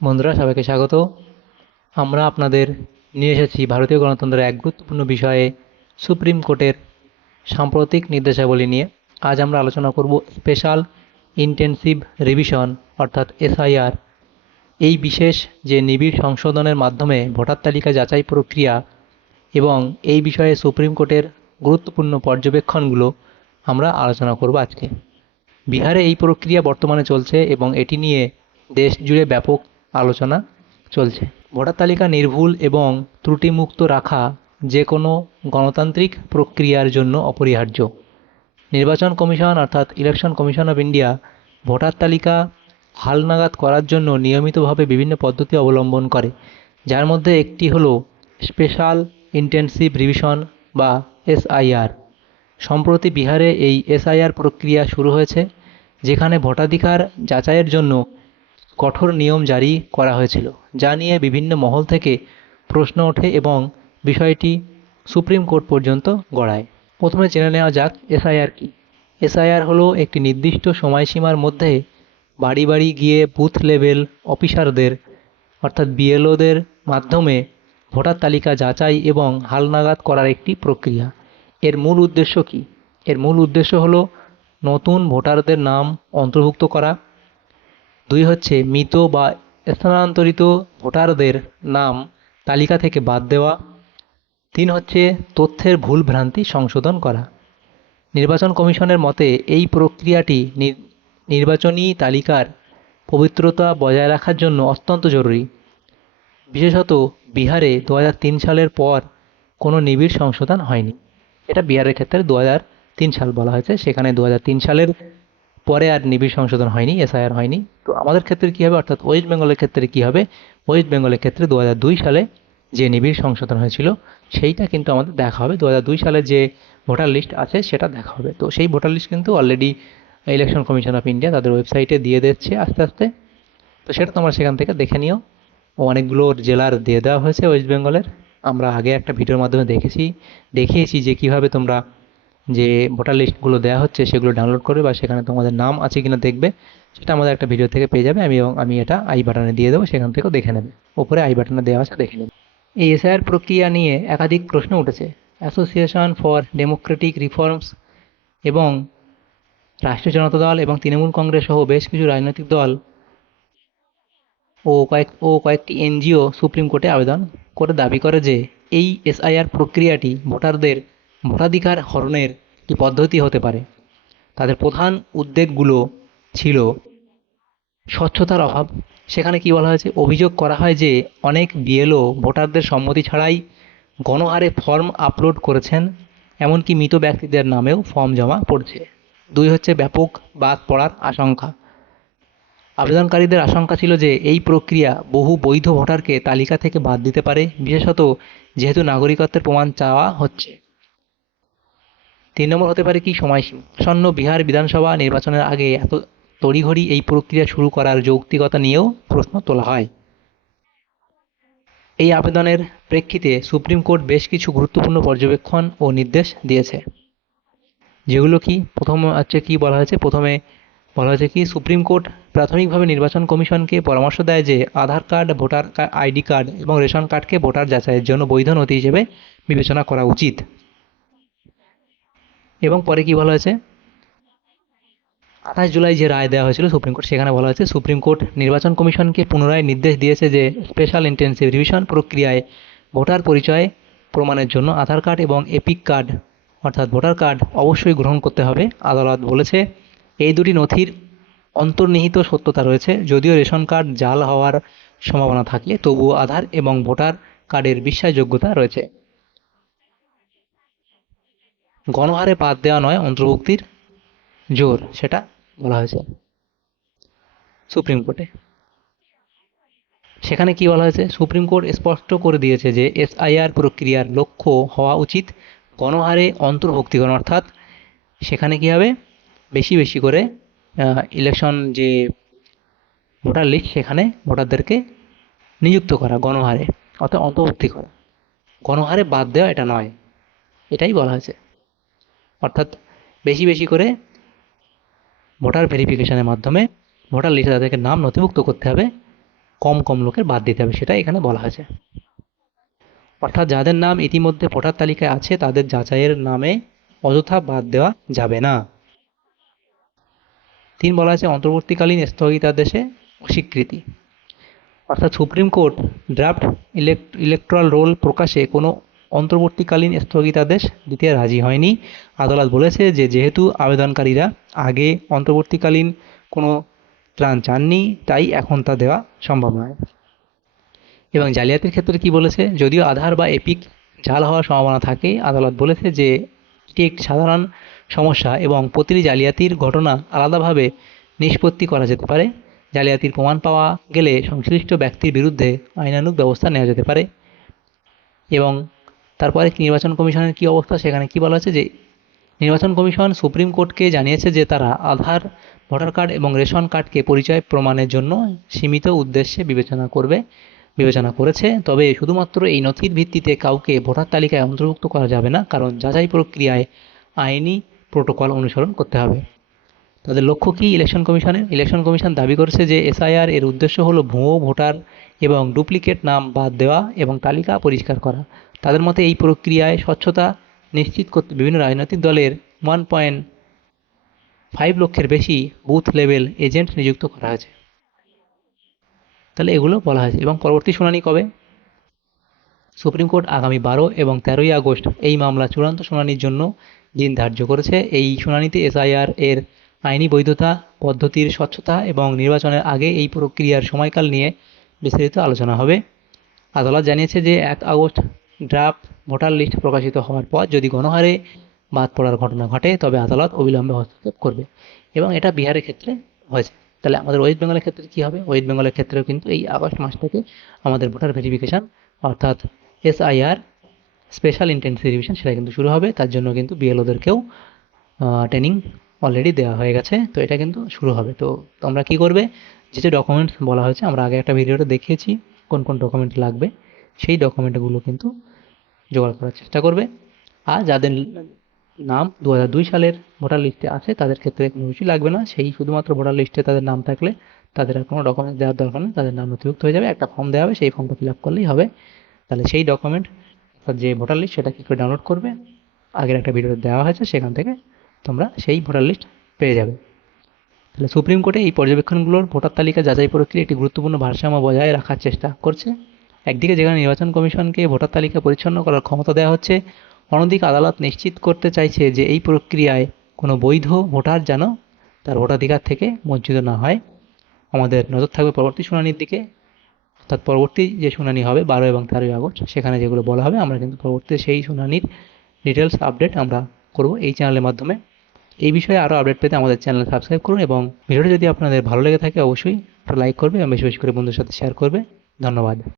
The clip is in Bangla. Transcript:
বন্ধুরা, সবাইকে স্বাগত। আমরা আপনাদের নিয়ে এসেছি ভারতীয় গণতন্ত্রের এক গুরুত্বপূর্ণ বিষয়ে সুপ্রিম কোর্টের সাম্প্রতিক নির্দেশাবলী নিয়ে। আজ আমরা আলোচনা করব স্পেশাল ইন্টেনসিভ রিভিশন, অর্থাৎ এসআইআর। এই বিশেষ যে নিবিড় সংশোধনের মাধ্যমে ভোটার তালিকা যাচাই প্রক্রিয়া এবং এই বিষয়ে সুপ্রিম কোর্টের গুরুত্বপূর্ণ পর্যবেক্ষণগুলো আমরা আলোচনা করব আজকে। বিহারে এই প্রক্রিয়া বর্তমানে চলছে এবং এটি নিয়ে দেশ জুড়ে ব্যাপক আলোচনা চলছে। ভোটার তালিকা নির্ভুল এবং ত্রুটিমুক্ত রাখা যে কোনো গণতান্ত্রিক প্রক্রিয়ার জন্য অপরিহার্য। নির্বাচন কমিশন অর্থাৎ election commission of India voter তালিকা হালনাগাদ করার জন্য নিয়মিতভাবে বিভিন্ন পদ্ধতি অবলম্বন করে, যার মধ্যে একটি হলো স্পেশাল ইন্টেনসিভ রিভিশন বা এসআইআর। সম্প্রতি বিহারে এই এসআইআর প্রক্রিয়া শুরু হয়েছে, যেখানে ভোটাধিকার যাচাইয়ের জন্য কঠোর নিয়ম জারি করা হয়েছিল, যা নিয়ে বিভিন্ন মহল থেকে প্রশ্ন ওঠে এবং বিষয়টি সুপ্রিম কোর্ট পর্যন্ত গড়ায়। প্রথমে জেনে নেওয়া যাক এসআইআর কি। এসআইআর হলো একটি নির্দিষ্ট সময়সীমার মধ্যে বাড়ি বাড়ি গিয়ে বুথ লেভেল অফিসারদের, অর্থাৎ বিএলওদের মাধ্যমে ভোটার তালিকা যাচাই এবং হালনাগাদ করার একটি প্রক্রিয়া। এর মূল উদ্দেশ্য কি? এর মূল উদ্দেশ্য হলো নতুন ভোটারদের নাম অন্তর্ভুক্ত করা দুই হচ্ছে মৃত বা স্থানান্তরিত ভোটারদের নাম তালিকা থেকে বাদ দেওয়া। তিন হচ্ছে তথ্যের ভুল ভ্রান্তি সংশোধন করা। নির্বাচন কমিশনের মতে এই প্রক্রিয়াটি নির- নির্বাচনী তালিকার পবিত্রতা বজায় রাখার জন্য অত্যন্ত জরুরি। বিশেষত বিহারে দু হাজার তিন সালের পর কোনো নিবিড় সংশোধন হয়নি। এটা বিহারের ক্ষেত্রে দু সাল বলা হয়েছে। সেখানে দু হাজার তিন সালের পরে আর নিবিড় সংশোধন হয়নি, এসআইআর হয়নি। তো আমাদের ক্ষেত্রে কী হবে? অর্থাৎ ওয়েস্ট বেঙ্গলের ক্ষেত্রে কী হবে? ওয়েস্ট বেঙ্গলের ক্ষেত্রে দু হাজার দুই সালে যে নিবিড় সংশোধন হয়েছিল, সেইটা কিন্তু আমাদের দেখা হবে। দু হাজার দুই সালে যে ভোটার লিস্ট আছে, সেটা দেখা হবে। তো সেই ভোটার লিস্ট কিন্তু already election commission of India তাদের ওয়েবসাইটে দিয়ে দিচ্ছে আস্তে আস্তে। তো সেটা তোমরা সেখান থেকে দেখে নিও। অনেকগুলো জেলার দিয়ে দেওয়া হয়েছে ওয়েস্ট বেঙ্গলের। আমরা আগে একটা ভিডিওর মাধ্যমে দেখেছি, দেখিয়েছি যে কীভাবে তোমরা যে ভোটার লিস্টগুলো দেওয়া হচ্ছে সেগুলো ডাউনলোড করবে বা সেখানে তোমাদের নাম আছে কিনা দেখবে, সেটা আমাদের একটা ভিডিও থেকে পেয়ে যাবে। আমি এবং আমি এটা আই বাটনে দিয়ে দেবো, সেখান থেকেও দেখে নেবে। ওপরে আই বাটনে দেওয়া আছে, দেখে নেবে। এই এসআইআর প্রক্রিয়া নিয়ে একাধিক প্রশ্ন উঠেছে। অ্যাসোসিয়েশন ফর ডেমোক্রেটিক রিফর্মস এবং রাষ্ট্রীয় জনতা দল এবং তৃণমূল কংগ্রেস সহ বেশ কিছু রাজনৈতিক দল ও কয়েক ও কয়েকটি এনজিও সুপ্রিম কোর্টে আবেদন করে দাবি করে যে এই এসআইআর প্রক্রিয়াটি ভোটারদের ভোটাধিকার হরণের একটি পদ্ধতি হতে পারে? তাদের প্রধান উদ্বেগগুলো ছিল স্বচ্ছতার অভাব। সেখানে কি বলা হয়েছে? অভিযোগ করা হয় যে অনেক বিএলও ভোটারদের সম্মতি ছাড়াই গণহারে ফর্ম আপলোড করেছেন, এমনকি মৃত ব্যক্তিদের নামেও ফর্ম জমা পড়ছে। দুই হচ্ছে ব্যাপক বাদ পড়ার আশঙ্কা। আবেদনকারীদের আশঙ্কা ছিল যে এই প্রক্রিয়া বহু বৈধ ভোটারকে তালিকা থেকে বাদ দিতে পারে, বিশেষত যেহেতু নাগরিকত্বের প্রমাণ চাওয়া হচ্ছে। তিন নম্বর হতে পারে কি সময়সীমা আসন্ন বিহার বিধানসভা নির্বাচনের আগে এত তড়িঘড়ি এই প্রক্রিয়া শুরু করার যৌক্তিকতা নিয়েও প্রশ্ন তোলা হয়। এই আবেদনের প্রেক্ষিতে সুপ্রিম কোর্ট বেশ কিছু গুরুত্বপূর্ণ পর্যবেক্ষণ ও নির্দেশ দিয়েছে। যেগুলো কি? প্রথম হচ্ছে কি বলা হয়েছে? প্রথমে বলা হয়েছে কি, সুপ্রিম কোর্ট প্রাথমিকভাবে নির্বাচন কমিশনকে পরামর্শ দেয় যে Aadhaar card, voter ID card এবং রেশন কার্ডকে ভোটার যাচাইয়ের জন্য বৈধ নথি হিসেবে বিবেচনা করা উচিত। এবং পরে কি বলা হয়েছে? আঠাশ জুলাই যে রায় দেওয়া হয়েছিল সুপ্রিম কোর্ট, সেখানে বলা হয়েছে সুপ্রিম কোর্ট নির্বাচন কমিশনকে পুনরায় নির্দেশ দিয়েছে যে স্পেশাল ইন্টেনসিভ রিভিশন প্রক্রিয়ায় ভোটার পরিচয় প্রমাণের জন্য আধার কার্ড এবং এপিক কার্ড, অর্থাৎ ভোটার কার্ড অবশ্যই গ্রহণ করতে হবে। আদালত বলেছে, এই দুটি নথির অন্তর্নিহিত সত্যতা রয়েছে। যদিও রেশন কার্ড জাল হওয়ার সম্ভাবনা থাকলে তবুও আধার এবং ভোটার কার্ডের বিশ্বাসযোগ্যতা রয়েছে। গণহারে বাদ দেওয়া নয়, অন্তর্ভুক্তির জোর, সেটা বলা হয়েছে সুপ্রিম কোর্টে। সেখানে কি বলা হয়েছে? সুপ্রিম কোর্ট স্পষ্ট করে দিয়েছে যে এসআইআর প্রক্রিয়ার লক্ষ্য হওয়া উচিত গণহারে অন্তর্ভুক্তিকরণ, অর্থাৎ সেখানে কি হবে? বেশি বেশি করে ইলেকশন যে ভোটার লিস্ট সেখানে ভোটারদেরকে নিযুক্ত করা গণহারে, অর্থাৎ অন্তর্ভুক্তি করা গণহারে বাদ দেওয়া এটা নয়, এটাই বলা হয়েছে। অর্থাৎ বেশি বেশি করে ভোটার ভেরিফিকেশনের মাধ্যমে ভোটার লিস্টে তাদেরকে নাম নথিভুক্ত করতে হবে, কম কম লোকের বাদ দিতে হবে সেটা এখানে বলা হয়েছে। অর্থাৎ যাদের নাম ইতিমধ্যে ভোটার তালিকায় আছে, তাদের যাচাইয়ের নামে অযথা বাদ দেওয়া যাবে না। তিন বলা আছে অন্তর্বর্তীকালীন স্থগিতাদেশে অস্বীকৃতি। অর্থাৎ supreme court draft electoral roll প্রকাশে কোনো অন্তর্বর্তীকালীন স্থগিতাদেশ দিতে রাজি হয়নি। আদালত বলেছে যে যেহেতু আবেদনকারীরা আগে অন্তর্বর্তীকালীন কোনো ত্রাণ চাননি, তাই এখন তা দেওয়া সম্ভব নয়। এবং জালিয়াতির ক্ষেত্রে কি বলেছে? যদিও আধার বা এপিক জাল হওয়ার সম্ভাবনা থাকে, আদালত বলেছে যে এটি একটি সাধারণ সমস্যা এবং প্রতিটি জালিয়াতির ঘটনা আলাদাভাবে নিষ্পত্তি করা যেতে পারে। জালিয়াতির প্রমাণ পাওয়া গেলে সংশ্লিষ্ট ব্যক্তির বিরুদ্ধে আইনানুগ ব্যবস্থা নেওয়া যেতে পারে। এবং তারপরে নির্বাচন কমিশনের কি অবস্থা সেখানে কি বলা হচ্ছে যে নির্বাচন কমিশন সুপ্রিম কোর্টকে জানিয়েছে যে তারা আধার, ভোটার কার্ড এবং রেশন কার্ডকে পরিচয় প্রমাণের জন্য সীমিত উদ্দেশ্যে বিবেচনা করবে, বিবেচনা করেছে। তবে শুধুমাত্র এই নথির ভিত্তিতে কাউকে ভোটার তালিকায় অন্তর্ভুক্ত করা যাবে না, কারণ যাচাই প্রক্রিয়ায় আইনি প্রোটোকল অনুসরণ করতে হবে। তাদের লক্ষ্য কী ইলেকশন কমিশনের? ইলেকশন কমিশন দাবি করেছে যে এসআইআর এর উদ্দেশ্য হলো ভুয়ো ভোটার এবং ডুপ্লিকেট নাম বাদ দেওয়া এবং তালিকা পরিষ্কার করা। তাদের মতে এই প্রক্রিয়ায় স্বচ্ছতা নিশ্চিত করতে বিভিন্ন রাজনৈতিক দলের ওয়ান পয়েন্ট ফাইভ লক্ষের বেশি বুথ লেভেল এজেন্ট নিযুক্ত করা হয়েছে। তাহলে এগুলো বলা হয়েছে। এবং পরবর্তী শুনানি কবে? সুপ্রিম কোর্ট আগামী বারো এবং তেরোই আগস্ট এই মামলা চূড়ান্ত শুনানির জন্য দিন ধার্য করেছে। এই শুনানিতে এসআইআর এর আইনি বৈধতা, পদ্ধতির স্বচ্ছতা এবং নির্বাচনের আগে এই প্রক্রিয়ার সময়কাল নিয়ে বিস্তারিত আলোচনা হবে। আদালত জানিয়েছে যে এক আগস্ট ড্রাফট ভোটার লিস্ট প্রকাশিত হওয়ার পর যদি গণহারে বাদ পড়ার ঘটনা ঘটে, তবে আদালত অবিলম্বে হস্তক্ষেপ করবে। এবং এটা বিহারের ক্ষেত্রে হয়েছে। তাহলে আমাদের ওয়েস্ট বেঙ্গলের ক্ষেত্রে কী হবে? ওয়েস্ট বেঙ্গলের ক্ষেত্রেও কিন্তু এই আগস্ট মাস থেকে আমাদের ভোটার ভেরিফিকেশান অর্থাৎ এসআইআর স্পেশাল ইন্টেন্সিভ রিভিশন সেটা কিন্তু শুরু হবে। তার জন্য কিন্তু বিএলওদেরকেও ট্রেনিং অলরেডি দেওয়া হয়ে গেছে। তো এটা কিন্তু শুরু হবে। তো তোমরা কি করবে? যে যে ডকুমেন্টস বলা হয়েছে, আমরা আগে একটা ভিডিওটা দেখিয়েছি কোন কোন ডকুমেন্ট লাগবে। সেই ডকুমেন্টগুলো কিন্তু জোগাড় করার চেষ্টা করবে। আর যাদের নাম দু সালের ভোটার লিস্টে আছে, তাদের ক্ষেত্রে কোনো কিছুই লাগবে না। সেই শুধুমাত্র ভোটার লিস্টে তাদের নাম থাকলে তাদের আর কোনো ডকুমেন্ট দেওয়ার দরকার নেই। তাদের নাম নথিভুক্ত হয়ে যাবে। একটা ফর্ম দেওয়া হবে, সেই ফর্মটা ফিল আপ করলেই হবে। তাহলে সেই ডকুমেন্ট যে ভোটার লিস্ট, সেটা কী করে ডাউনলোড করবে? আগের একটা ভিডিওতে দেওয়া হয়েছে, সেখান থেকে তোমরা সেই ভোটার লিস্ট পেয়ে যাবে। তাহলে সুপ্রিম কোর্টে এই পর্যবেক্ষণগুলোর ভোটার তালিকা যাচাই প্রক্রিয়া একটি গুরুত্বপূর্ণ ভারসাম্য বজায় রাখার চেষ্টা করছে। একদিকে যেখানে নির্বাচন কমিশনকে ভোটার তালিকা পরিচ্ছন্ন করার ক্ষমতা দেওয়া হচ্ছে, অন্যদিকে আদালত নিশ্চিত করতে চাইছে যে এই প্রক্রিয়ায় কোনো বৈধ ভোটার যেন তার ভোটাধিকার থেকে বঞ্চিত না হয়। আমাদের নজর থাকবে পরবর্তী শুনানির দিকে। অর্থাৎ পরবর্তী যে শুনানি হবে বারো এবং তেরোই আগস্ট, সেখানে যেগুলো বলা হবে, আমরা কিন্তু পরবর্তী সেই শুনানির ডিটেলস আপডেট আমরা করব এই চ্যানেলের মাধ্যমে। এই বিষয়ে আরও আপডেট পেতে আমাদের চ্যানেল সাবস্ক্রাইব করুন এবং ভিডিওটি যদি আপনাদের ভালো লেগে থাকে, অবশ্যই লাইক করবে এবং বেশি বেশি করে বন্ধুর সাথে শেয়ার করবে। ধন্যবাদ।